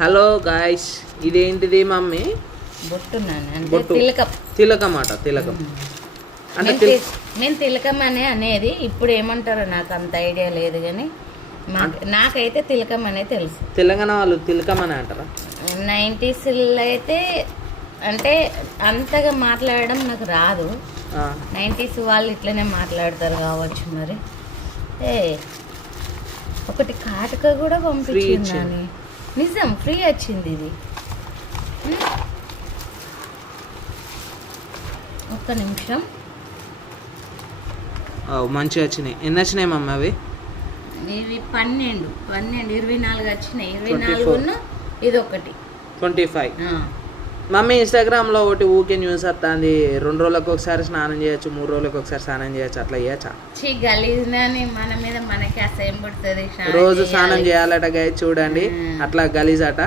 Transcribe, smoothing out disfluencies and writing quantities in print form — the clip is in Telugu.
హలో గాయ్స్, ఇదేంటిది మమ్మీ? బొట్టున్నాను అంటే బొట్టు. తిలకం. తిలకం అట, తిలకం అంటే నేను తిలకం అనే అనేది ఇప్పుడు ఏమంటారో నాకు అంత ఐడియా లేదు కానీ నాకైతే తిలకం అనే తెలుసు. తెలంగాణ వాళ్ళు తిలకం అని అంటారా? 90sలో అయితే అంటే అంతగా మాట్లాడడం నాకు రాదు. 90s వాళ్ళు ఇట్లనే మాట్లాడతారు కావచ్చు మరి. ఒకటి కాటుక కూడా పంపించిందని నిజం, ఫ్రీ వచ్చింది ఇది. ఒక్క నిమిషం. మంచిగా వచ్చినాయి. ఎన్ని వచ్చినాయి మమ్మీ అవి? ఇవి 12 24 వచ్చినాయి. 24 ఇది ఒకటి 25. మమ్మీ ఇన్స్టాగ్రామ్లో ఒకటి ఊకే న్యూస్ వస్తుంది, 2 రోజులకు ఒకసారి స్నానం చేయొచ్చు, 3 రోజులకు ఒకసారి స్నానం చేయొచ్చు, అట్లా చేయచ్చా? గలీజ్ని మన మీద మనకి అసహ్యం పడుతుంది. రోజు స్నానం చేయాలట గాయ, చూడండి అట్లా గలీజ్ అట.